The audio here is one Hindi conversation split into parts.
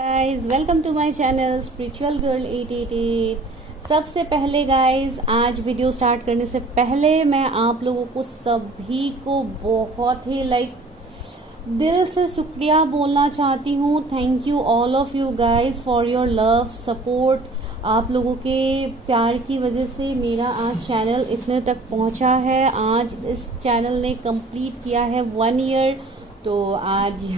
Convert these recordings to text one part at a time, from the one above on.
Guys welcome to my channel spiritual girl 888। सबसे पहले गाइज आज वीडियो स्टार्ट करने से पहले मैं आप लोगों को सभी को बहुत ही दिल से शुक्रिया बोलना चाहती हूँ। Thank you all of you guys for your love support. आप लोगों के प्यार की वजह से मेरा आज चैनल इतने तक पहुँचा है। आज इस चैनल ने कंप्लीट किया है 1 ईयर। तो आज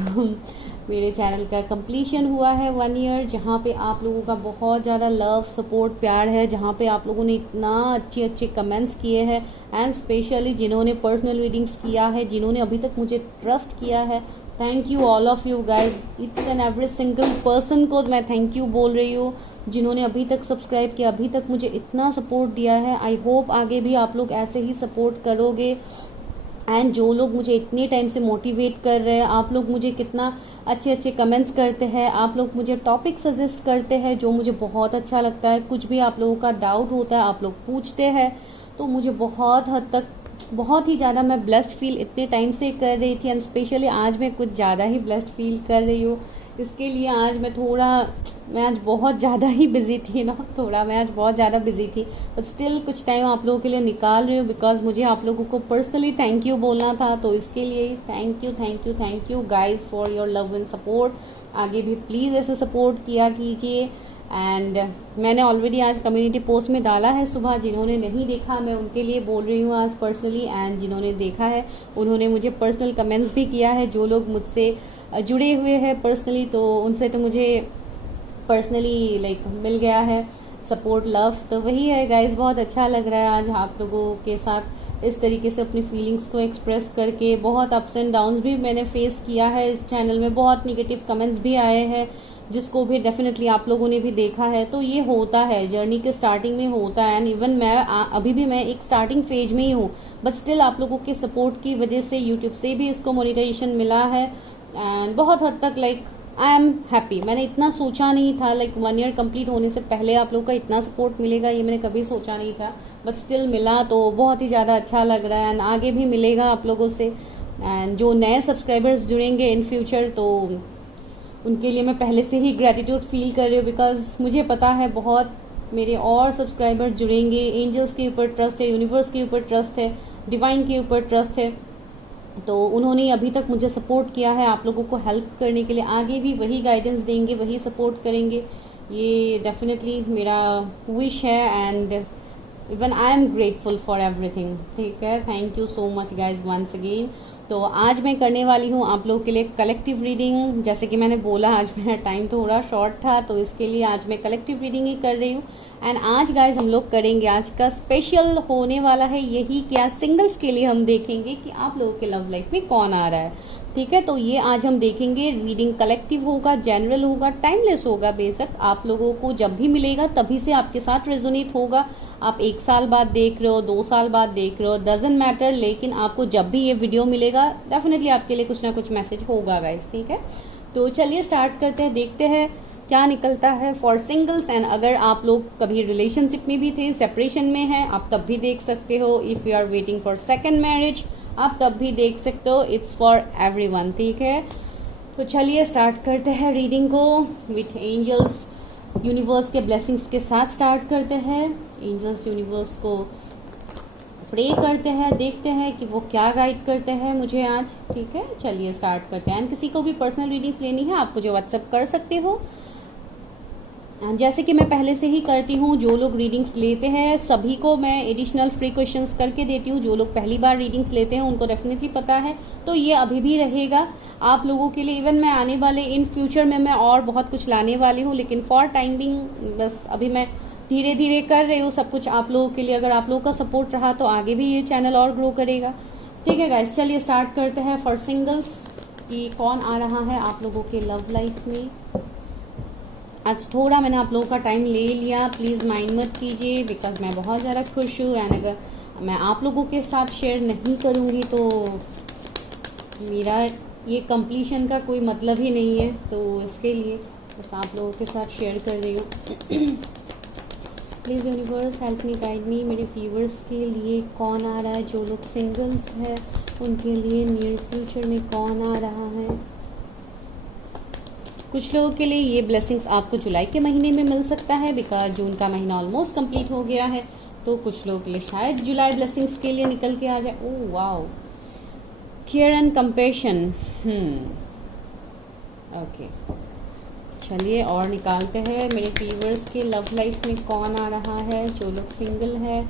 मेरे चैनल का कंप्लीशन हुआ है 1 ईयर, जहाँ पे आप लोगों का बहुत ज़्यादा लव सपोर्ट प्यार है, जहाँ पे आप लोगों ने इतना अच्छे अच्छे कमेंट्स किए हैं एंड स्पेशली जिन्होंने पर्सनल रीडिंग्स किया है, जिन्होंने अभी तक मुझे ट्रस्ट किया है। Thank you all of you guys, it's and every single person को मैं थैंक यू बोल रही हूँ जिन्होंने अभी तक सब्सक्राइब किया, अभी तक मुझे इतना सपोर्ट दिया है। आई होप आगे भी आप लोग ऐसे ही सपोर्ट करोगे। एंड जो लोग मुझे इतने टाइम से मोटिवेट कर रहे हैं, आप लोग मुझे कितना अच्छे अच्छे कमेंट्स करते हैं, आप लोग मुझे टॉपिक सजेस्ट करते हैं जो मुझे बहुत अच्छा लगता है। कुछ भी आप लोगों का डाउट होता है आप लोग पूछते हैं, तो मुझे बहुत हद तक बहुत ही ज़्यादा मैं ब्लेस्ड फील इतने टाइम से कर रही थी एंड स्पेशली आज मैं कुछ ज़्यादा ही ब्लेस्ड फील कर रही हूँ। इसके लिए आज मैं आज बहुत ज़्यादा ही बिजी थी ना, मैं आज बहुत ज़्यादा बिजी थी, बट स्टिल कुछ टाइम आप लोगों के लिए निकाल रही हूँ बिकॉज मुझे आप लोगों को पर्सनली थैंक यू बोलना था। तो इसके लिए thank you guys for your love and support. आगे भी प्लीज़ ऐसे सपोर्ट किया कीजिए। एंड मैंने ऑलरेडी आज कम्युनिटी पोस्ट में डाला है सुबह, जिन्होंने नहीं देखा मैं उनके लिए बोल रही हूँ आज पर्सनली, एंड जिन्होंने देखा है उन्होंने मुझे पर्सनल कमेंट्स भी किया है। जो लोग मुझसे जुड़े हुए हैं पर्सनली, तो उनसे तो मुझे पर्सनली मिल गया है सपोर्ट लव। तो वही है गाइज, बहुत अच्छा लग रहा है आज आप लोगों के साथ इस तरीके से अपनी फीलिंग्स को एक्सप्रेस करके। बहुत अप्स एंड डाउन्स भी मैंने फेस किया है इस चैनल में, बहुत निगेटिव कमेंट्स भी आए हैं जिसको भी डेफिनेटली आप लोगों ने भी देखा है। तो ये होता है, जर्नी के स्टार्टिंग में होता है। एंड इवन मैं अभी भी मैं एक स्टार्टिंग फेज में ही हूँ, बट स्टिल आप लोगों के सपोर्ट की वजह से यूट्यूब से भी इसको मोनेटाइजेशन मिला है एंड बहुत हद तक आई एम हैप्पी। मैंने इतना सोचा नहीं था 1 ईयर कंप्लीट होने से पहले आप लोग का इतना सपोर्ट मिलेगा, ये मैंने कभी सोचा नहीं था, बट स्टिल मिला तो बहुत ही ज़्यादा अच्छा लग रहा है एंड आगे भी मिलेगा आप लोगों से। एंड जो नए सब्सक्राइबर्स जुड़ेंगे इन फ्यूचर, तो उनके लिए मैं पहले से ही ग्रेटिट्यूड फील कर रही हूँ बिकॉज मुझे पता है बहुत मेरे और सब्सक्राइबर जुड़ेंगे। एंजल्स के ऊपर ट्रस्ट है, यूनिवर्स के ऊपर ट्रस्ट है, डिवाइन के ऊपर ट्रस्ट है, तो उन्होंने अभी तक मुझे सपोर्ट किया है आप लोगों को हेल्प करने के लिए। आगे भी वही गाइडेंस देंगे, वही सपोर्ट करेंगे, ये डेफिनेटली मेरा विश है। And even I am grateful for everything. ठीक है, thank you so much guys once again. तो आज मैं करने वाली हूँ आप लोगों के लिए कलेक्टिव रीडिंग। जैसे कि मैंने बोला आज मेरा टाइम थोड़ा शॉर्ट था, तो इसके लिए आज मैं कलेक्टिव रीडिंग ही कर रही हूँ। एंड आज गाइज हम लोग करेंगे, आज का स्पेशल होने वाला है यही क्या सिंगल्स के लिए हम देखेंगे कि आप लोगों के लव लाइफ में कौन आ रहा है। ठीक है, तो ये आज हम देखेंगे। रीडिंग कलेक्टिव होगा, जनरल होगा, टाइमलेस होगा। बेशक आप लोगों को जब भी मिलेगा तभी से आपके साथ रेजोनेट होगा। आप 1 साल बाद देख रहे हो, 2 साल बाद देख रहे हो, डजंट मैटर, लेकिन आपको जब भी ये वीडियो मिलेगा डेफिनेटली आपके लिए कुछ ना कुछ मैसेज होगा गाइस। ठीक है, तो चलिए स्टार्ट करते हैं, देखते हैं क्या निकलता है फॉर सिंगल्स। एंड अगर आप लोग कभी रिलेशनशिप में भी थे, सेपरेशन में हैं, आप तब भी देख सकते हो। If you are waiting for second marriage, आप तब भी देख सकते हो। It's for everyone. ठीक है, तो चलिए स्टार्ट करते हैं रीडिंग को विथ एंजल्स यूनिवर्स के ब्लेसिंग्स के साथ स्टार्ट करते हैं। एंजल्स यूनिवर्स को प्रे करते हैं, देखते हैं कि वो क्या गाइड करते हैं मुझे आज। ठीक है, चलिए स्टार्ट करते हैं। एंड किसी को भी पर्सनल रीडिंग्स लेनी है आप मुझे व्हाट्सएप कर सकते हो। जैसे कि मैं पहले से ही करती हूँ, जो लोग रीडिंग्स लेते हैं सभी को मैं एडिशनल फ्री क्वेश्चंस करके देती हूँ। जो लोग पहली बार रीडिंग्स लेते हैं उनको डेफिनेटली पता है, तो ये अभी भी रहेगा आप लोगों के लिए। इवन मैं आने वाले इन फ्यूचर में मैं और बहुत कुछ लाने वाली हूँ, लेकिन फॉर टाइम बिंग बस अभी मैं धीरे धीरे कर रही हूँ सब कुछ आप लोगों के लिए। अगर आप लोगों का सपोर्ट रहा तो आगे भी ये चैनल और ग्रो करेगा। ठीक है गाइस, चलिए स्टार्ट करते हैं फॉर सिंगल्स कि कौन आ रहा है आप लोगों के लव लाइफ में। आज थोड़ा मैंने आप लोगों का टाइम ले लिया, प्लीज़ माइंड मत कीजिए बिकॉज मैं बहुत ज़्यादा खुश हूँ। एंड अगर मैं आप लोगों के साथ शेयर नहीं करूँगी तो मेरा ये कंप्लीशन का कोई मतलब ही नहीं है, तो इसके लिए बस आप लोगों के साथ शेयर कर रही हूँ। Please universe help me guide me. मेरे व्यूवर्स के लिए कौन आ रहा है, जो लोग सिंगल्स हैं उनके लिए नियर फ्यूचर में कौन आ रहा है। कुछ लोगों के लिए ये ब्लेसिंग्स आपको जुलाई के महीने में मिल सकता है, बिकॉज जून का महीना ऑलमोस्ट कंप्लीट हो गया है। तो कुछ लोगों के लिए शायद जुलाई ब्लेसिंग्स के लिए निकल के आ जाए। Oh wow, care and compassion. Okay, चलिए और निकालते हैं मेरे व्यूअर्स के लव लाइफ में कौन आ रहा है। जो लोग सिंगल है,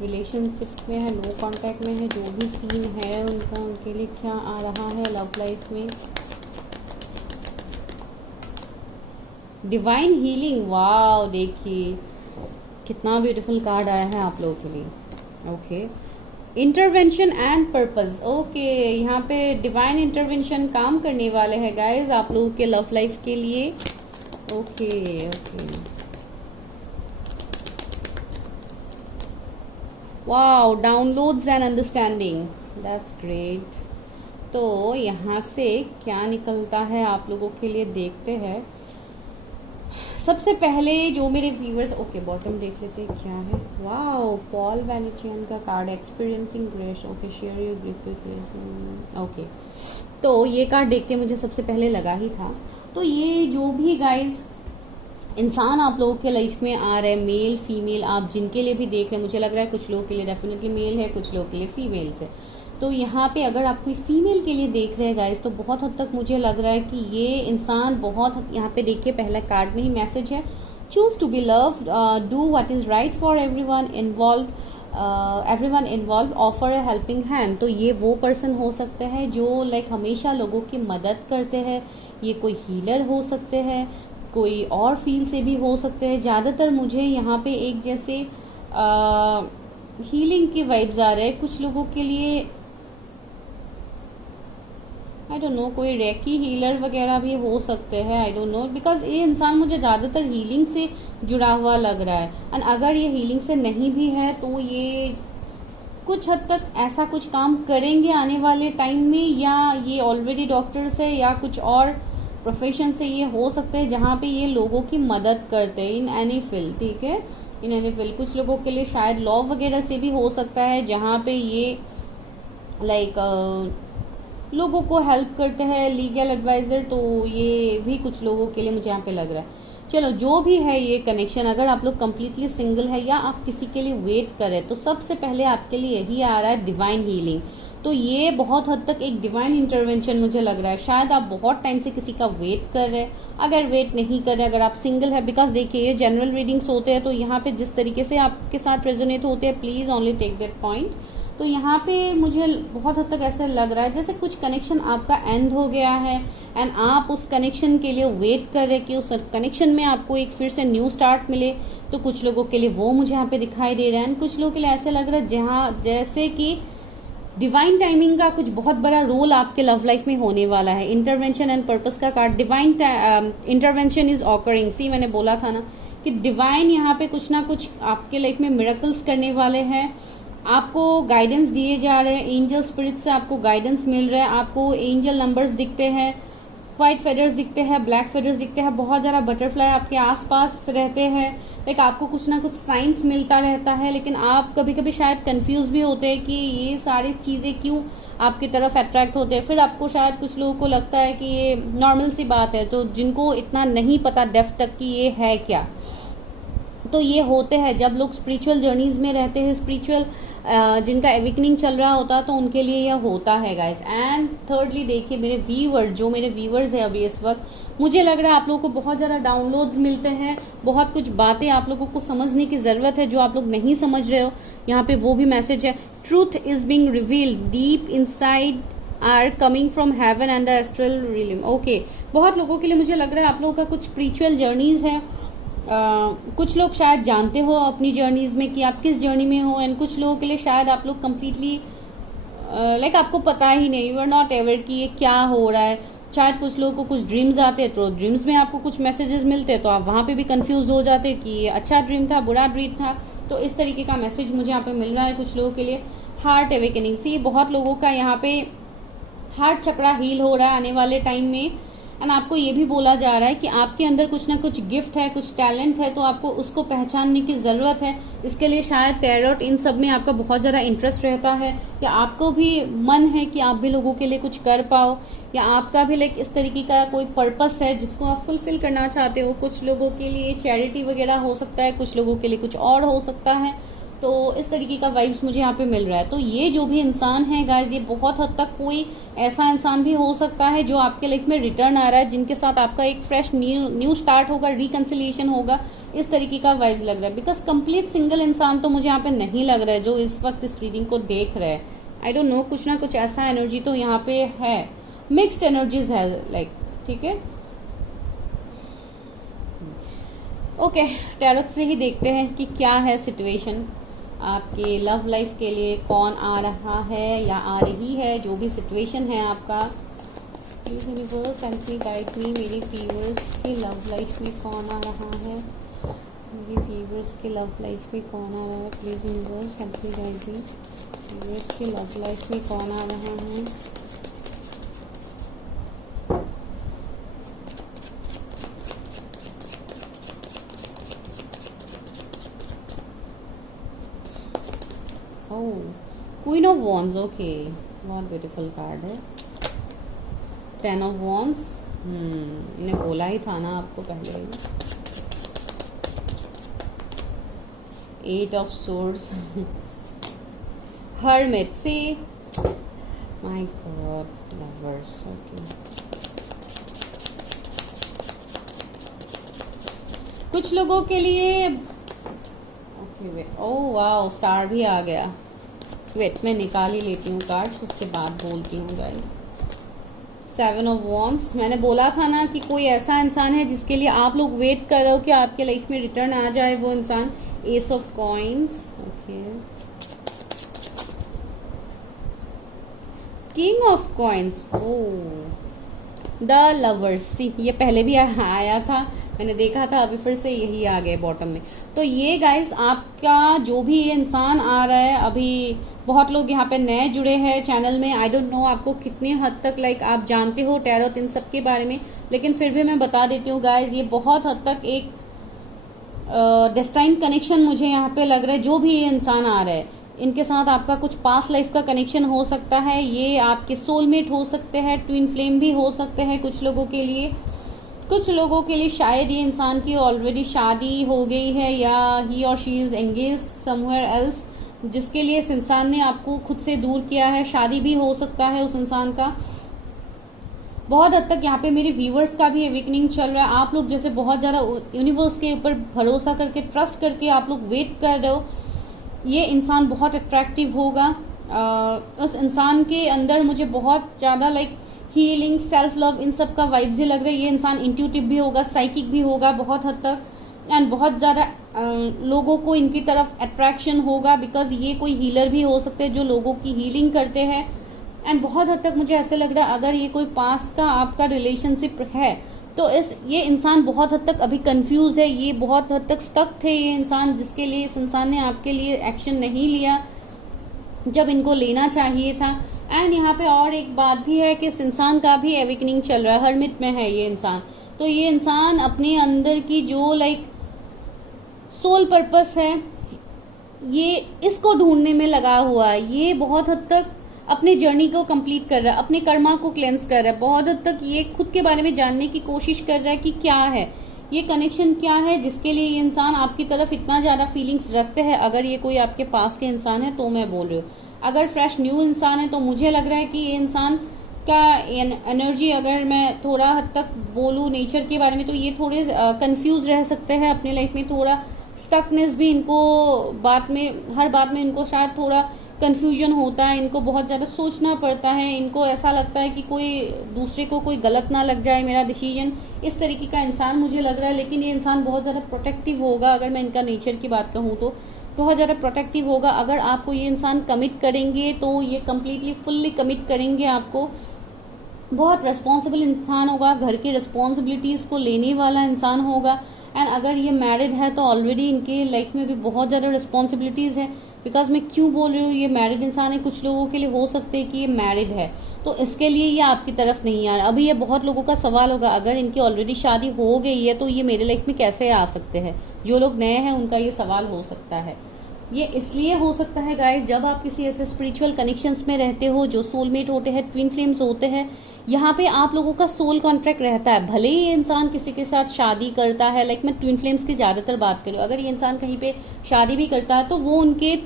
रिलेशनशिप में है, नो कांटेक्ट में है, जो भी सीन है उनका, उनके लिए क्या आ रहा है लव लाइफ में। डिवाइन हीलिंग, वाओ देखिए कितना ब्यूटीफुल कार्ड आया है आप लोगों के लिए। Okay, intervention and purpose. Okay, यहाँ पे डिवाइन इंटरवेंशन काम करने वाले हैं गाइज आप लोगों के लव लाइफ के लिए। Okay okay, wow, downloads and understanding, that's great. तो यहाँ से क्या निकलता है आप लोगों के लिए देखते हैं। सबसे पहले जो मेरे व्यूअर्स, ओके बॉटम देख लेते हैं क्या है। वाओ, पॉल वैलेंटियन का card, experiencing grace. Okay, share your grief with grace. Okay, तो ये कार्ड देख के मुझे सबसे पहले लगा ही था। तो ये जो भी गाइज इंसान आप लोगों के लाइफ में आ रहे हैं, मेल फीमेल, आप जिनके लिए भी देख रहे हैं, मुझे लग रहा है कुछ लोगों के लिए डेफिनेटली मेल है, कुछ लोगों के लिए फीमेल है। तो यहाँ पे अगर आप कोई फीमेल के लिए देख रहे हैं गाइस, तो बहुत हद तक मुझे लग रहा है कि ये इंसान बहुत, यहाँ पे देखिए पहला कार्ड में ही मैसेज है, choose to be loved, do what is right for everyone involve, offer a helping hand. तो ये वो पर्सन हो सकते हैं जो लाइक हमेशा लोगों की मदद करते हैं। ये कोई हीलर हो सकते हैं, कोई और फील्ड से भी हो सकते हैं। ज़्यादातर मुझे यहाँ पे एक जैसे हीलिंग की वाइब्स आ रहे हैं कुछ लोगों के लिए। आई डोंट नो, कोई रेकी हीलर वगैरह भी हो सकते हैं, आई डोंट नो, बिकॉज ये इंसान मुझे ज़्यादातर हीलिंग से जुड़ा हुआ लग रहा है। एंड अगर ये हीलिंग से नहीं भी है तो ये कुछ हद तक ऐसा कुछ काम करेंगे आने वाले टाइम में, या ये ऑलरेडी डॉक्टर्स है या कुछ और प्रोफेशन से ये हो सकते हैं जहाँ पे ये लोगों की मदद करते हैं इन एनी फील्ड। ठीक है, इन एनी फील्ड। कुछ लोगों के लिए शायद लॉ वगैरह से भी हो सकता है जहाँ पे ये लाइक लोगों को हेल्प करते हैं, लीगल एडवाइजर। तो ये भी कुछ लोगों के लिए मुझे यहाँ पे लग रहा है। चलो जो भी है ये कनेक्शन, अगर आप लोग कंप्लीटली सिंगल है या आप किसी के लिए वेट कर रहे हैं, तो सबसे पहले आपके लिए यही आ रहा है डिवाइन हीलिंग। तो ये बहुत हद तक एक डिवाइन इंटरवेंशन मुझे लग रहा है। शायद आप बहुत टाइम से किसी का वेट कर रहे हैं, अगर वेट नहीं कर रहे, अगर आप सिंगल है, बिकॉज देखिए ये जनरल रीडिंग्स होते हैं, तो यहाँ पे जिस तरीके से आपके साथ रेजोनेट होते हैं, please only take that point. तो यहाँ पे मुझे बहुत हद तक ऐसा लग रहा है जैसे कुछ कनेक्शन आपका एंड हो गया है एंड आप उस कनेक्शन के लिए वेट कर रहे हैं कि उस कनेक्शन में आपको एक फिर से न्यू स्टार्ट मिले। तो कुछ लोगों के लिए वो मुझे यहाँ पे दिखाई दे रहा है। कुछ लोगों के लिए ऐसा लग रहा है जहाँ जैसे कि डिवाइन टाइमिंग का कुछ बहुत बड़ा रोल आपके लव लाइफ में होने वाला है। इंटरवेंशन एंड पर्पस का card, divine intervention is occurring. See मैंने बोला था ना कि डिवाइन यहाँ पे कुछ ना कुछ आपके लाइफ में मिरेकल्स करने वाले हैं। आपको गाइडेंस दिए जा रहे हैं, एंजल स्पिरिट से आपको गाइडेंस मिल रहा है। आपको एंजल नंबर्स दिखते हैं, व्हाइट फेदर्स दिखते हैं, ब्लैक फेदर्स दिखते हैं, बहुत ज़्यादा बटरफ्लाई आपके आसपास रहते हैं। लाइक आपको कुछ ना कुछ साइंस मिलता रहता है, लेकिन आप कभी कभी शायद कंफ्यूज भी होते हैं कि ये सारी चीज़ें क्यों आपकी तरफ अट्रैक्ट होते हैं। फिर आपको शायद कुछ लोगों को लगता है कि ये नॉर्मल सी बात है, तो जिनको इतना नहीं पता डेप्थ तक कि ये है क्या, तो ये होते हैं जब लोग स्पिरिचुअल जर्नीज में रहते हैं, स्पिरिचुअल जिनका एविकनिंग चल रहा होता है, तो उनके लिए यह होता है गाइस। एंड थर्डली देखिए मेरे व्यूअर्स है अभी इस वक्त, मुझे लग रहा है आप लोगों को बहुत ज़्यादा डाउनलोड्स मिलते हैं, बहुत कुछ बातें आप लोगों को समझने की ज़रूरत है जो आप लोग नहीं समझ रहे हो। यहाँ पे वो भी मैसेज है, truth is being revealed deep inside are coming from heaven and the astral realm. Okay, बहुत लोगों के लिए मुझे लग रहा है आप लोगों का कुछ स्पिरिचुअल जर्नीज है। कुछ लोग शायद जानते हो अपनी जर्नीज में कि आप किस जर्नी में हो, एंड कुछ लोगों के लिए शायद आप लोग कम्प्लीटली लाइक आपको पता ही नहीं, यू आर नॉट एवर कि ये क्या हो रहा है। शायद कुछ लोगों को कुछ ड्रीम्स आते हैं, तो ड्रीम्स में आपको कुछ मैसेजेस मिलते हैं, तो आप वहाँ पे भी कंफ्यूज हो जाते हैं कि ये अच्छा ड्रीम था, बुरा ड्रीम था। तो इस तरीके का मैसेज मुझे यहाँ पे मिल रहा है कुछ लोगों के लिए। हार्ट अवेकनिंग, सी बहुत लोगों का यहाँ पे हार्ट चक्रा हील हो रहा है आने वाले टाइम में। एंड आपको ये भी बोला जा रहा है कि आपके अंदर कुछ ना कुछ गिफ्ट है, कुछ टैलेंट है, तो आपको उसको पहचानने की जरूरत है। इसके लिए शायद टैरोट इन सब में आपका बहुत ज्यादा इंटरेस्ट रहता है, या आपको भी मन है कि आप भी लोगों के लिए कुछ कर पाओ, या आपका भी लाइक इस तरीके का कोई पर्पस है जिसको आप फुलफिल करना चाहते हो। कुछ लोगों के लिए चैरिटी वगैरह हो सकता है, कुछ लोगों के लिए कुछ और हो सकता है। तो इस तरीके का वाइब्स मुझे यहाँ पे मिल रहा है। तो ये जो भी इंसान है गाइज, ये बहुत हद तक कोई ऐसा इंसान भी हो सकता है जो आपके लाइफ में रिटर्न आ रहा है, जिनके साथ आपका एक फ्रेश न्यू स्टार्ट होगा, रिकंसिलिएशन होगा। इस तरीके का वाइब्स लग रहा है। बिकॉज कंप्लीट सिंगल इंसान तो मुझे यहाँ पे नहीं लग रहा है जो इस वक्त इस रीडिंग को देख रहा है। आई डोंट नो, कुछ ना कुछ ऐसा एनर्जी तो यहाँ पे है, मिक्स्ड एनर्जीज है लाइक, ठीक है। ओके, टैरोट से ही देखते हैं कि क्या है सिचुएशन आपके लव लाइफ के लिए। कौन आ रहा है या आ रही है, जो भी सिचुएशन है आपका। Please universe help me guide me. मेरे व्यूअर्स की लव लाइफ में कौन आ रहा है, मेरे व्यूअर्स की लव लाइफ में कौन आ रहा है। Please universe help me guide me. Viewers की लव लाइफ में कौन आ रहा है। क्वीन ऑफ वॉन्ड्स, ओके, बहुत ब्यूटीफुल कार्ड है। 10 ऑफ वॉन्ड्स, मैंने बोला ही था ना आपको पहले ही। 8 of swords, hermit, see my god, lovers, okay. कुछ लोगों के लिए okay wait, oh wow, star भी आ गया। वेट, मैं निकाल ही लेती हूँ कार्ड्स, उसके बाद बोलती हूँ गाइस। 7 ऑफ वॉन्ड्स, मैंने बोला था ना कि कोई ऐसा इंसान है जिसके लिए आप लोग वेट कर रहे हो कि आपके लाइफ में रिटर्न आ जाए वो इंसान। Ace of coins, okay. King of coins, oh, the lovers, see ये पहले भी आया था, मैंने देखा था, अभी फिर से यही आ गए बॉटम में। तो ये गाइस आपका जो भी ये इंसान आ रहा है, अभी बहुत लोग यहाँ पे नए जुड़े हैं चैनल में। आई डोंट नो आपको कितने हद तक लाइक आप जानते हो टैरोट इन सब के बारे में, लेकिन फिर भी मैं बता देती हूँ गाइस, ये बहुत हद तक एक डेस्टाइन कनेक्शन मुझे यहाँ पे लग रहा है। जो भी ये इंसान आ रहा है, इनके साथ आपका कुछ पास्ट लाइफ का कनेक्शन हो सकता है। ये आपके सोलमेट हो सकते हैं, ट्विन फ्लेम भी हो सकते हैं कुछ लोगों के लिए। कुछ लोगों के लिए शायद ये इंसान की ऑलरेडी शादी हो गई है, या ही और she is engaged somewhere else, जिसके लिए इस इंसान ने आपको खुद से दूर किया है। शादी भी हो सकता है उस इंसान का। बहुत हद तक यहाँ पे मेरे व्यूअर्स का भी अवेकनिंग चल रहा है। आप लोग जैसे बहुत ज्यादा यूनिवर्स के ऊपर भरोसा करके, ट्रस्ट करके आप लोग वेट कर रहे हो, ये इंसान बहुत अट्रैक्टिव होगा। उस इंसान के अंदर मुझे बहुत ज्यादा लाइक हीलिंग, सेल्फ लव, इन सब का वाइब्स ही लग रहा है। ये इंसान इंट्यूटिव भी होगा, साइकिक भी होगा बहुत हद तक, एंड बहुत ज्यादा लोगों को इनकी तरफ अट्रैक्शन होगा, बिकॉज ये कोई हीलर भी हो सकते हैं जो लोगों की हीलिंग करते हैं। एंड बहुत हद तक मुझे ऐसे लग रहा है अगर ये कोई पास का आपका रिलेशनशिप है तो ये इंसान बहुत हद तक अभी कंफ्यूज है। ये बहुत हद तक स्टक थे ये इंसान, जिसके लिए इस इंसान ने आपके लिए एक्शन नहीं लिया जब इनको लेना चाहिए था। एंड यहाँ पे और एक बात भी है कि इस इंसान का भी एवेकनिंग चल रहा है, हरमित में है ये इंसान। तो ये इंसान अपने अंदर की जो लाइक सोल पर्पस है, ये इसको ढूंढने में लगा हुआ है। ये बहुत हद तक अपने जर्नी को कंप्लीट कर रहा है, अपने कर्मा को क्लेंस कर रहा है। बहुत हद तक ये खुद के बारे में जानने की कोशिश कर रहा है कि क्या है ये कनेक्शन, क्या है जिसके लिए ये इंसान आपकी तरफ इतना ज्यादा फीलिंग्स रखते हैं। अगर ये कोई आपके पास के इंसान है तो मैं बोल रही हूँ, अगर फ्रेश न्यू इंसान है तो मुझे लग रहा है कि ये इंसान का एनर्जी, अगर मैं थोड़ा हद तक बोलूँ नेचर के बारे में, तो ये थोड़े कंफ्यूज रह सकते हैं अपने लाइफ में। थोड़ा स्टकनेस भी इनको हर बात में इनको शायद थोड़ा कंफ्यूजन होता है, इनको बहुत ज्यादा सोचना पड़ता है, इनको ऐसा लगता है कि कोई दूसरे को कोई गलत ना लग जाए मेरा डिसीजन। इस तरीके का इंसान मुझे लग रहा है। लेकिन ये इंसान बहुत ज्यादा प्रोटेक्टिव होगा। अगर मैं इनका नेचर की बात कहूँ तो बहुत ज्यादा प्रोटेक्टिव होगा। अगर आपको ये इंसान कमिट करेंगे तो ये कम्प्लीटली फुल्ली कमिट करेंगे आपको। बहुत रेस्पॉन्सिबल इंसान होगा, घर की रिस्पॉन्सिबिलिटीज को लेने वाला इंसान होगा। एंड अगर ये मैरिड है तो ऑलरेडी इनके लाइफ में भी बहुत ज्यादा रिस्पॉन्सिबिलिटीज है। बिकॉज मैं क्यों बोल रही हूँ ये मैरिड इंसान है, कुछ लोगों के लिए हो सकते है कि ये मैरिड है, तो इसके लिए ये आपकी तरफ नहीं आ रहा। अभी ये बहुत लोगों का सवाल होगा, अगर इनकी ऑलरेडी शादी हो गई है तो ये मेरे लाइफ में कैसे आ सकते हैं। जो लोग नए हैं उनका ये सवाल हो सकता है। ये इसलिए हो सकता है गाइस, जब आप किसी ऐसे स्पिरिचुअल कनेक्शंस में रहते हो जो सोलमेट होते हैं, ट्विन फ्लेम्स होते हैं, यहाँ पे आप लोगों का सोल कॉन्ट्रैक्ट रहता है। भले ही ये इंसान किसी के साथ शादी करता है, लाइक मैं ट्विन फ्लेम्स की ज्यादातर बात करूँ, अगर ये इंसान कहीं पे शादी भी करता है तो वो उनके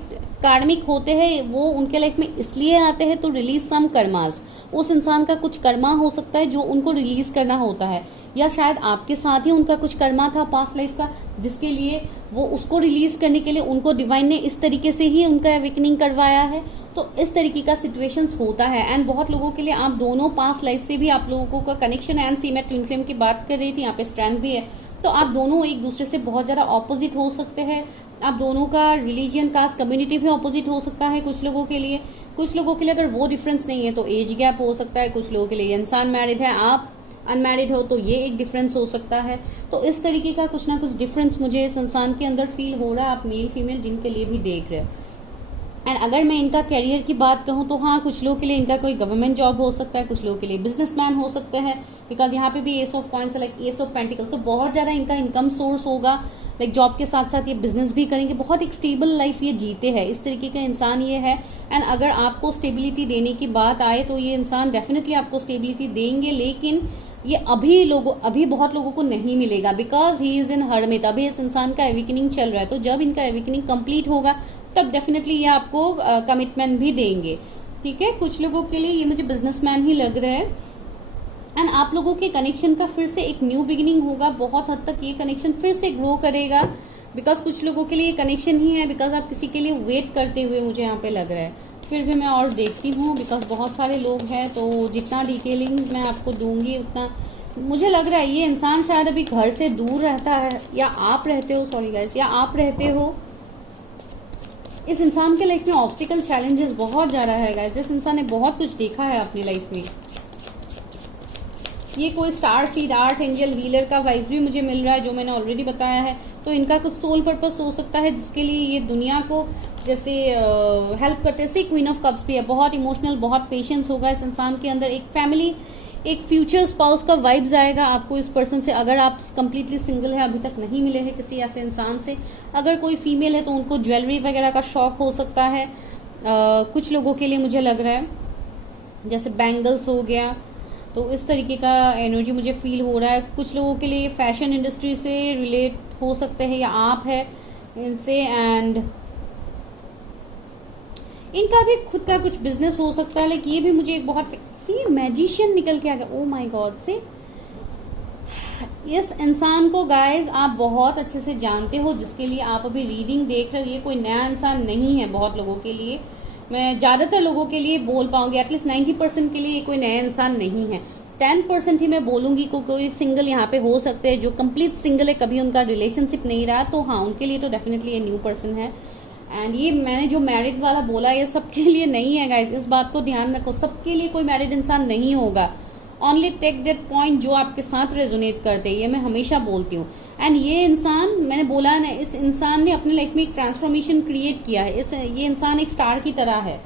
कार्मिक होते हैं, वो उनके लाइफ में इसलिए आते हैं तो रिलीज सम कर्मास। उस इंसान का कुछ कर्मा हो सकता है जो उनको रिलीज करना होता है, या शायद आपके साथ ही उनका कुछ कर्मा था पास्ट लाइफ का, जिसके लिए वो उसको रिलीज करने के लिए उनको डिवाइन ने इस तरीके से ही उनका एवेकनिंग करवाया है। तो इस तरीके का सिचुएशंस होता है। एंड बहुत लोगों के लिए आप दोनों पास्ट लाइफ से भी आप लोगों का कनेक्शन है। एंड सी मैं ट्विन फ्लेम की बात कर रही थी, यहाँ पे स्ट्रेंथ भी है, तो आप दोनों एक दूसरे से बहुत ज्यादा ऑपोजिट हो सकते हैं। आप दोनों का रिलीजियन, कास्ट, कम्युनिटी भी ऑपोजिट हो सकता है कुछ लोगों के लिए। कुछ लोगों के लिए अगर वो डिफरेंस नहीं है तो एज गैप हो सकता है। कुछ लोगों के लिए इंसान मैरिड है, आप अनमैरिड हो, तो ये एक डिफरेंस हो सकता है। तो इस तरीके का कुछ ना कुछ डिफरेंस मुझे इस इंसान के अंदर फील हो रहा है, आप मेल फीमेल जिनके लिए भी देख रहे हैं। एंड अगर मैं इनका करियर की बात कहूँ तो हाँ, कुछ लोगों के लिए इनका कोई गवर्नमेंट जॉब हो सकता है, कुछ लोगों के लिए बिजनेसमैन हो सकते हैं, बिकॉज यहाँ पे भी S of coins, like S of pentacles, तो बहुत ज्यादा इनका इनकम सोर्स होगा। लाइक जॉब के साथ साथ ये बिजनेस भी करेंगे, बहुत एक स्टेबल लाइफ ये जीते हैं, इस तरीके का इंसान ये है। एंड अगर आपको स्टेबिलिटी देने की बात आए तो ये इंसान डेफिनेटली आपको स्टेबिलिटी देंगे, लेकिन ये अभी बहुत लोगों को नहीं मिलेगा, because he is in hermit. अभी इस इंसान का एविकनिंग चल रहा है, तो जब इनका एविकनिंग कंप्लीट होगा तब डेफिनेटली ये आपको कमिटमेंट भी देंगे। ठीक है, कुछ लोगों के लिए ये मुझे बिजनेसमैन ही लग रहा है। एंड आप लोगों के कनेक्शन का फिर से एक न्यू बिगिनिंग होगा, बहुत हद तक ये कनेक्शन फिर से ग्रो करेगा, बिकॉज कुछ लोगों के लिए कनेक्शन ही है, बिकॉज आप किसी के लिए वेट करते हुए मुझे यहाँ पे लग रहा है। फिर भी मैं और देखती हूँ, बिकॉज बहुत सारे लोग हैं, तो जितना डिटेलिंग मैं आपको दूंगी उतना मुझे लग रहा है ये इंसान शायद अभी घर से दूर रहता है, या आप रहते हो, सॉरी गाइस, या आप रहते हो। इस इंसान के लाइफ में ऑब्स्टिकल चैलेंजेस बहुत ज्यादा है गाइस। जिस इंसान ने बहुत कुछ देखा है अपनी लाइफ में, ये कोई star seed, art angel, healer का वाइब भी मुझे मिल रहा है, जो मैंने ऑलरेडी बताया है। तो इनका कुछ सोल पर्पस हो सकता है जिसके लिए ये दुनिया को जैसे हेल्प करते हैं। क्वीन ऑफ कप्स भी है, बहुत इमोशनल, बहुत पेशेंस होगा इस इंसान के अंदर। एक फैमिली, एक फ्यूचर स्पाउस का वाइब्स आएगा आपको इस पर्सन से, अगर आप कंप्लीटली सिंगल है, अभी तक नहीं मिले हैं किसी ऐसे इंसान से। अगर कोई फीमेल है तो उनको ज्वेलरी वगैरह का शौक हो सकता है। कुछ लोगों के लिए मुझे लग रहा है जैसे बैंगल्स हो गया, तो इस तरीके का एनर्जी मुझे फील हो रहा है। कुछ लोगों के लिए फैशन इंडस्ट्री से रिलेट हो सकते हैं, या आप है इनसे। एंड इनका भी खुद का कुछ बिजनेस हो सकता है, लेकिन ये भी मुझे एक बहुत सी मैजिशियन निकल के आ गया, ओ माय गॉड। से इस इंसान को गाइज आप बहुत अच्छे से जानते हो, जिसके लिए आप अभी रीडिंग देख रहे हो। ये कोई नया इंसान नहीं है बहुत लोगों के लिए, मैं ज्यादातर लोगों के लिए बोल पाऊंगी, एटलीस्ट 90% के लिए ये कोई नया इंसान नहीं है। 10% ही मैं बोलूंगी को कोई सिंगल यहाँ पे हो सकते हैं, जो कंप्लीट सिंगल है, कभी उनका रिलेशनशिप नहीं रहा, तो हाँ उनके लिए तो डेफिनेटली ये न्यू पर्सन है। एंड ये मैंने जो मैरिड वाला बोला ये सबके लिए नहीं है गाइज, इस बात को ध्यान रखो, सबके लिए कोई मैरिड इंसान नहीं होगा। ओनली टेक दैट पॉइंट जो आपके साथ रेजोनेट करते हैं, ये मैं हमेशा बोलती हूँ। एंड ये इंसान, मैंने बोला ना, इस इंसान ने अपने लाइफ में एक ट्रांसफॉर्मेशन क्रिएट किया है। ये इंसान एक स्टार की तरह है,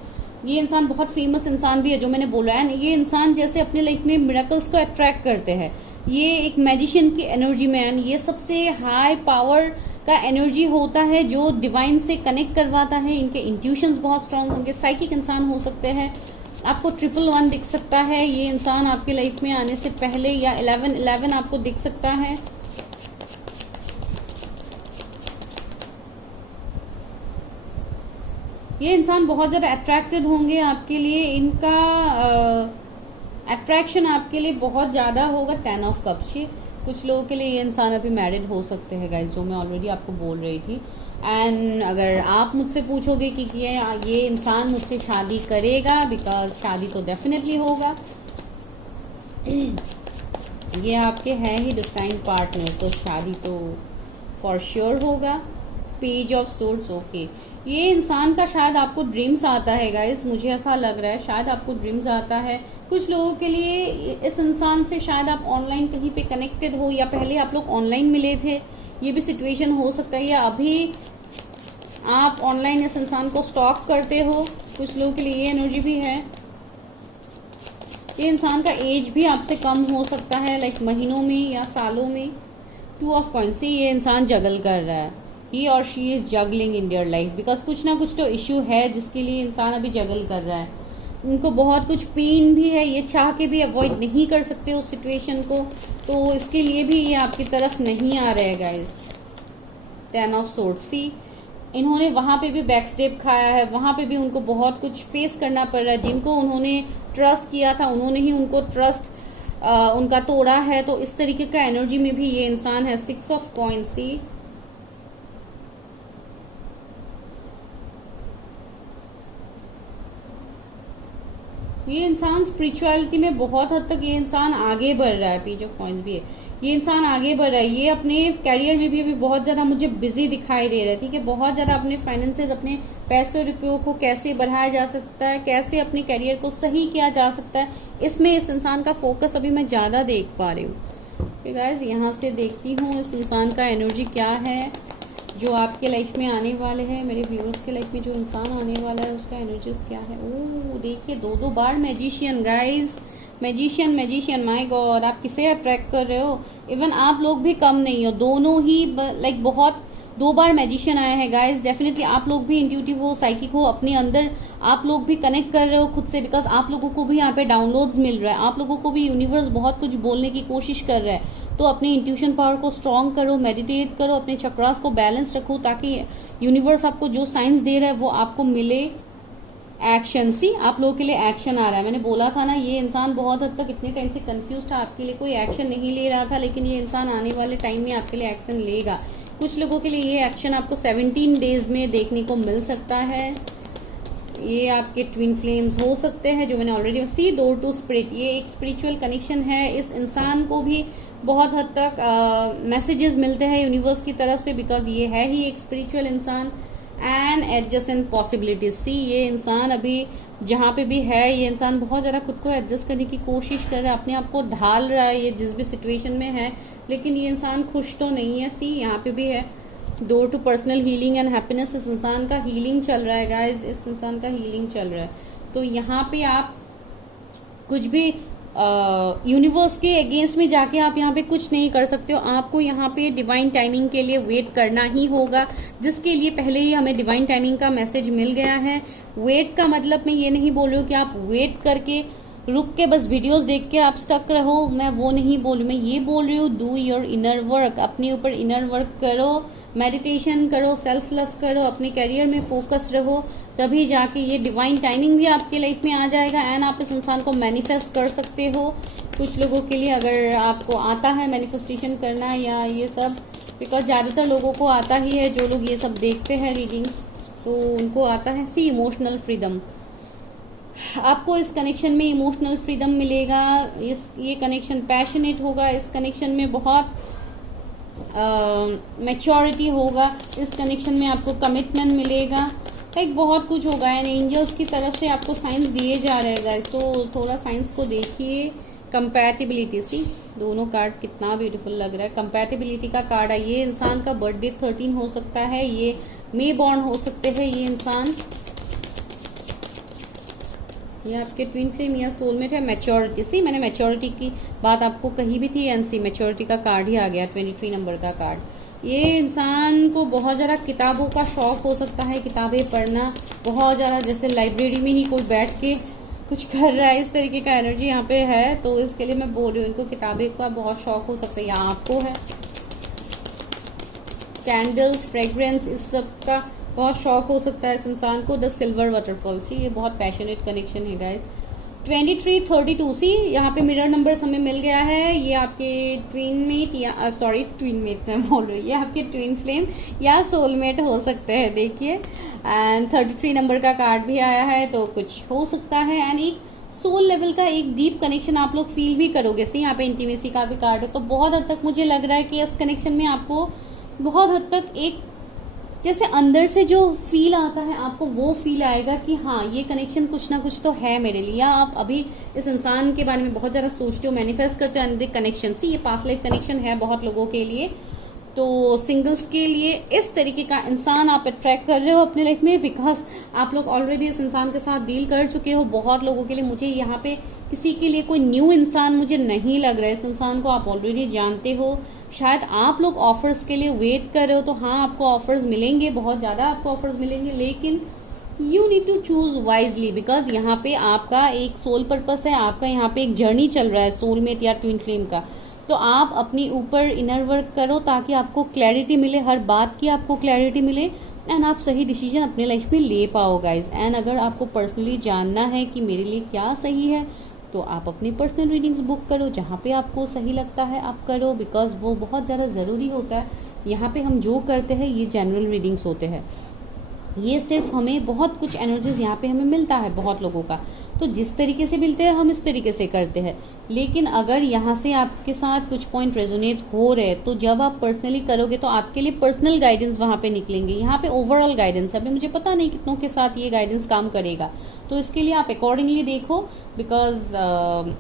ये इंसान बहुत फेमस इंसान भी है, जो मैंने बोला है। ये इंसान जैसे अपने लाइफ में मिरेकल्स को अट्रैक्ट करते हैं, ये एक मैजिशियन की एनर्जी में, ये सबसे हाई पावर का एनर्जी होता है जो डिवाइन से कनेक्ट करवाता है। इनके इंट्यूशंस बहुत स्ट्रांग होंगे, साइकिक इंसान हो सकते हैं। आपको 111 दिख सकता है ये इंसान आपके लाइफ में आने से पहले, या 1111 आपको दिख सकता है। ये इंसान बहुत ज्यादा अट्रैक्टेड होंगे आपके लिए, इनका अट्रैक्शन आपके लिए बहुत ज्यादा होगा। 10 ऑफ कप्स, कुछ लोगों के लिए ये इंसान अभी मैरिड हो सकते हैं गाइज, जो मैं ऑलरेडी आपको बोल रही थी। एंड अगर आप मुझसे पूछोगे कि ये इंसान मुझसे शादी करेगा, बिकॉज शादी तो डेफिनेटली होगा, ये आपके है ही डिस्टाइन पार्टनर, तो शादी तो फॉर श्योर होगा। पेज ऑफ सोर्ड्स, ओके, ये इंसान का शायद आपको ड्रीम्स आता है गाइस, मुझे ऐसा लग रहा है शायद आपको ड्रीम्स आता है। कुछ लोगों के लिए इस इंसान से शायद आप ऑनलाइन कहीं पे कनेक्टेड हो, या पहले आप लोग ऑनलाइन मिले थे, ये भी सिचुएशन हो सकता है। या अभी आप ऑनलाइन इस इंसान को स्टॉक करते हो, कुछ लोगों के लिए ये एनर्जी भी है। ये इंसान का एज भी आपसे कम हो सकता है, लाइक महीनों में या सालों में। 2 ऑफ कॉइंस से ये इंसान जगल कर रहा है, ही और she is juggling in your life, because कुछ ना कुछ तो इश्यू है जिसके लिए इंसान अभी जगल कर रहा है। उनको बहुत कुछ पेन भी है, ये चाह के भी अवॉइड नहीं कर सकते उस सिचुएशन को, तो इसके लिए भी ये आपकी तरफ नहीं आ रहे गाइस। 10 ऑफ सोर्ड्स, सी इन्होंने वहां पे भी बैक स्टेप खाया है, वहां पे भी उनको बहुत कुछ फेस करना पड़ रहा है। जिनको उन्होंने ट्रस्ट किया था उन्होंने ही उनको ट्रस्ट उनका तोड़ा है, तो इस तरीके का एनर्जी में भी ये इंसान है। 6 ऑफ कॉइंस, सी ये इंसान स्पिरिचुअलिटी में बहुत हद तक ये इंसान आगे बढ़ रहा है। पेज ऑफ कॉइंस भी है, ये इंसान आगे बढ़ रहा है। ये अपने कैरियर में भी अभी बहुत ज्यादा मुझे बिजी दिखाई दे रहा है, ठीक है। बहुत ज्यादा अपने फाइनेंसेस, अपने पैसे रुपयों को कैसे बढ़ाया जा सकता है, कैसे अपने कैरियर को सही किया जा सकता है, इसमें इस इंसान का फोकस अभी मैं ज्यादा देख पा रही हूँ। गाइस यहाँ से देखती हूँ इस इंसान का एनर्जी क्या है जो आपके लाइफ में आने वाले हैं। मेरे व्यूअर्स के लाइफ में जो इंसान आने वाला है उसका एनर्जीज क्या है। ओह देखिए, 2 बार magician guys, magician my god, आप किसे अट्रैक्ट कर रहे हो। इवन आप लोग भी कम नहीं हो, दोनों ही लाइक बहुत 2 बार मैजिशियन आया है गाइस। डेफिनेटली आप लोग भी इंट्यूटिव हो, साइकिक हो, अपने अंदर आप लोग भी कनेक्ट कर रहे हो खुद से, बिकॉज आप लोगों को भी यहाँ पे डाउनलोड्स मिल रहा है, आप लोगों को भी यूनिवर्स बहुत कुछ बोलने की कोशिश कर रहा है। तो अपने इंट्यूशन पावर को स्ट्रॉन्ग करो, मेडिटेट करो, अपने चक्रास को बैलेंस रखो, ताकि यूनिवर्स आपको जो साइंस दे रहा है वो आपको मिले। एक्शन, सी आप लोगों के लिए एक्शन आ रहा है। मैंने बोला था ना, ये इंसान बहुत हद तक इतने टाइम से कंफ्यूज था, आपके लिए कोई एक्शन नहीं ले रहा था, लेकिन ये इंसान आने वाले टाइम में आपके लिए एक्शन लेगा। कुछ लोगों के लिए ये एक्शन आपको 17 डेज में देखने को मिल सकता है। ये आपके ट्विन फ्लेम्स हो सकते हैं, जो मैंने already see door to spirit, ये एक स्पिरिचुअल कनेक्शन है। इस इंसान को भी बहुत हद तक मैसेजेस मिलते हैं यूनिवर्स की तरफ से, बिकॉज ये है ही एक स्पिरिचुअल इंसान। एंड एडजस्टेंट पॉसिबिलिटीज, सी ये इंसान अभी जहाँ पे भी है, ये इंसान बहुत ज़्यादा खुद को एडजस्ट करने की कोशिश कर रहा है, अपने आप को ढाल रहा है ये जिस भी सिचुएशन में है, लेकिन ये इंसान खुश तो नहीं है। सी यहाँ पे भी है door to personal healing and happiness, इस इंसान का हीलिंग चल रहा है गाइज, इस इंसान का हीलिंग चल रहा है। तो यहाँ पे आप कुछ भी यूनिवर्स के अगेंस्ट में जाके आप यहाँ पे कुछ नहीं कर सकते हो। आपको यहाँ पे डिवाइन टाइमिंग के लिए वेट करना ही होगा, जिसके लिए पहले ही हमें डिवाइन टाइमिंग का मैसेज मिल गया है। वेट का मतलब मैं ये नहीं बोल रही हूँ कि आप वेट करके रुक के बस वीडियोस देख के आप स्टक रहो, मैं वो नहीं बोल रही, मैं ये बोल रही हूँ डू योर इनर वर्क, अपने ऊपर इनर वर्क करो, मेडिटेशन करो, सेल्फ लव करो, अपने करियर में फोकस रहो, तभी जाके ये डिवाइन टाइमिंग भी आपके लाइफ में आ जाएगा एंड आप इस इंसान को मैनिफेस्ट कर सकते हो। कुछ लोगों के लिए अगर आपको आता है मैनिफेस्टेशन करना या ये सब, बिकॉज ज़्यादातर लोगों को आता ही है, जो लोग ये सब देखते हैं रीडिंग्स तो उनको आता है। सी इमोशनल फ्रीडम, आपको इस कनेक्शन में इमोशनल फ्रीडम मिलेगा। ये कनेक्शन पैशनेट होगा, इस कनेक्शन में बहुत मैच्योरिटी होगा, इस कनेक्शन में आपको कमिटमेंट मिलेगा, लाइक बहुत कुछ होगा। एंड एंजल्स की तरफ से आपको साइंस दिए जा रहे हैं गाइस, तो थोड़ा साइंस को देखिए। कंपैटिबिलिटी, सी दोनों कार्ड कितना ब्यूटीफुल लग रहा है। कंपैटिबिलिटी का कार्ड है। ये इंसान का बर्थडे 13 हो सकता है, ये मे बॉर्न हो सकते हैं ये इंसान, ये आपके ट्विन फ्लेम या सोलमेट है। मैच्योरिटी, सी मैंने मैच्योरिटी की बात आपको कही भी थी, एनसी मैच्योरिटी का कार्ड ही आ गया, 23 नंबर का कार्ड। ये इंसान को बहुत ज़्यादा किताबों का शौक हो सकता है, किताबें पढ़ना बहुत ज़्यादा, जैसे लाइब्रेरी में ही कोई बैठ के कुछ कर रहा है, इस तरीके का एनर्जी यहाँ पे है। तो इसके लिए मैं बोल रही हूँ, इनको किताबें का बहुत शौक हो सकता है, या आपको है। कैंडल्स, फ्रेग्रेंस, इस सब का बहुत शौक हो सकता है इस इंसान को। द सिल्वर वाटरफॉल, सी ये बहुत पैशनेट कनेक्शन है गाइस। 2332, सी यहाँ पे मिरर नंबर हमें मिल गया है। ये आपके ट्विनमेट या सॉरी ट्विनमेट मैं बोल रही हूँ, ये आपके ट्विन फ्लेम या सोलमेट हो सकते हैं, देखिए। एंड 33 नंबर का कार्ड भी आया है, तो कुछ हो सकता है। एंड एक सोल लेवल का एक डीप कनेक्शन आप लोग फील भी करोगे। सी यहाँ पे इंटीमेसी का भी कार्ड है, तो बहुत हद तक मुझे लग रहा है कि इस कनेक्शन में आपको बहुत हद तक एक जैसे अंदर से जो फील आता है आपको, वो फील आएगा कि हाँ ये कनेक्शन कुछ ना कुछ तो है मेरे लिए। या आप अभी इस इंसान के बारे में बहुत ज़्यादा सोचते हो, मैनिफेस्ट करते हो अंदर कनेक्शन। सी ये पास्ट लाइफ कनेक्शन है बहुत लोगों के लिए, तो सिंगल्स के लिए इस तरीके का इंसान आप अट्रैक्ट कर रहे हो अपने लाइफ में, बिकॉज आप लोग ऑलरेडी इस इंसान के साथ डील कर चुके हो बहुत लोगों के लिए। मुझे यहाँ पे किसी के लिए कोई न्यू इंसान मुझे नहीं लग रहा है, इस इंसान को आप ऑलरेडी जानते हो। शायद आप लोग ऑफर्स के लिए वेट कर रहे हो, तो हाँ आपको ऑफर्स मिलेंगे, बहुत ज्यादा आपको ऑफर्स मिलेंगे, लेकिन you need to choose wisely, because यहाँ पे आपका एक सोल पर्पस है, आपका यहाँ पे एक जर्नी चल रहा है सोलमेट या ट्विन फ्लेम का। तो आप अपने ऊपर इनर वर्क करो ताकि आपको क्लैरिटी मिले, हर बात की आपको क्लैरिटी मिले, एंड आप सही डिसीजन अपने लाइफ में ले पाओ गाइज। एंड अगर आपको पर्सनली जानना है कि मेरे लिए क्या सही है, तो आप अपनी पर्सनल रीडिंग्स बुक करो, जहाँ पे आपको सही लगता है आप करो, बिकॉज वो बहुत ज़्यादा ज़रूरी होता है। यहाँ पे हम जो करते हैं ये जनरल रीडिंग्स होते हैं, ये सिर्फ हमें बहुत कुछ एनर्जीज यहाँ पे हमें मिलता है बहुत लोगों का, तो जिस तरीके से मिलते हैं हम इस तरीके से करते हैं। लेकिन अगर यहाँ से आपके साथ कुछ पॉइंट रेजोनेट हो रहे हैं, तो जब आप पर्सनली करोगे तो आपके लिए पर्सनल गाइडेंस वहाँ पे निकलेंगे। यहाँ पे ओवरऑल गाइडेंस, अभी मुझे पता नहीं कितनों के साथ ये गाइडेंस काम करेगा, तो इसके लिए आप अकॉर्डिंगली देखो, बिकॉज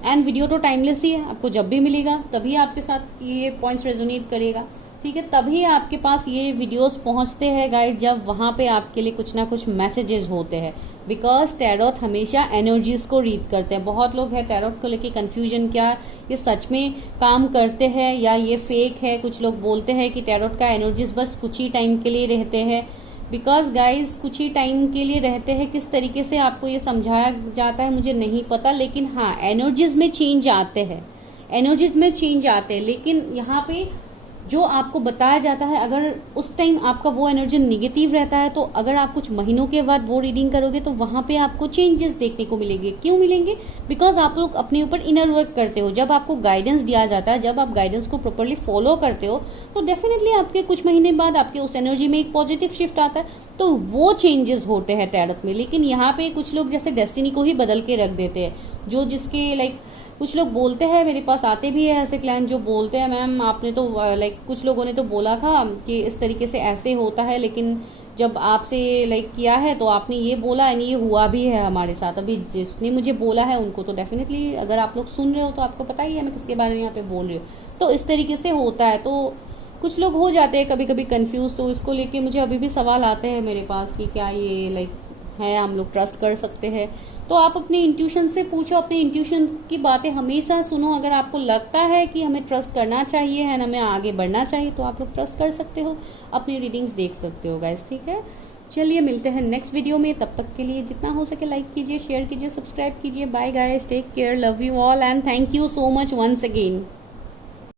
एंड वीडियो तो टाइमलेस ही है, आपको जब भी मिलेगा तभी आपके साथ ये पॉइंट्स रेजोनेट करेगा, ठीक है। तभी आपके पास ये वीडियोस पहुंचते हैं गाइस, जब वहां पे आपके लिए कुछ ना कुछ मैसेजेस होते हैं, बिकॉज टैरोट हमेशा एनर्जीज को रीड करते हैं। बहुत लोग हैं टैरोट को लेके कंफ्यूजन, क्या ये सच में काम करते हैं या ये फेक है। कुछ लोग बोलते हैं कि टैरोट का एनर्जीज बस कुछ ही टाइम के लिए रहते हैं, बिकॉज गाइज कुछ ही टाइम के लिए रहते हैं। किस तरीके से आपको ये समझाया जाता है मुझे नहीं पता, लेकिन हाँ एनर्जीज में चेंज आते हैं, एनर्जीज में चेंज आते हैं। लेकिन यहाँ पे जो आपको बताया जाता है, अगर उस टाइम आपका वो एनर्जी निगेटिव रहता है, तो अगर आप कुछ महीनों के बाद वो रीडिंग करोगे तो वहां पे आपको चेंजेस देखने को मिलेंगे। क्यों मिलेंगे? बिकॉज आप लोग अपने ऊपर इनर वर्क करते हो। जब आपको गाइडेंस दिया जाता है, जब आप गाइडेंस को प्रॉपरली फॉलो करते हो, तो डेफिनेटली आपके कुछ महीने बाद आपके उस एनर्जी में एक पॉजिटिव शिफ्ट आता है, तो वो चेंजेस होते हैं टैरोट में। लेकिन यहाँ पे कुछ लोग जैसे डेस्टिनी को ही बदल के रख देते हैं, जो जिसके लाइक कुछ लोग बोलते हैं, मेरे पास आते भी है ऐसे क्लाइंट जो बोलते हैं मैम आपने तो लाइक कुछ लोगों ने तो बोला था कि इस तरीके से ऐसे होता है, लेकिन जब आपसे लाइक किया है तो आपने ये बोला एंड ये हुआ भी है हमारे साथ। अभी जिसने मुझे बोला है उनको तो डेफिनेटली अगर आप लोग सुन रहे हो तो आपको पता ही है मैं किसके बारे में यहाँ पे बोल रही हूँ। तो इस तरीके से होता है, तो कुछ लोग हो जाते हैं कभी कभी कंफ्यूज। तो इसको लेके मुझे अभी भी सवाल आते हैं मेरे पास कि क्या ये लाइक है, हम लोग ट्रस्ट कर सकते हैं? तो आप अपने इंट्यूशन से पूछो, अपने इंट्यूशन की बातें हमेशा सुनो। अगर आपको लगता है कि हमें ट्रस्ट करना चाहिए है, हमें आगे बढ़ना चाहिए, तो आप लोग ट्रस्ट कर सकते हो, अपनी रीडिंग्स देख सकते हो गाइस, ठीक है। चलिए मिलते हैं नेक्स्ट वीडियो में, तब तक के लिए जितना हो सके लाइक कीजिए, शेयर कीजिए, सब्सक्राइब कीजिए। Bye guys, take care, love you all and thank you so much once again.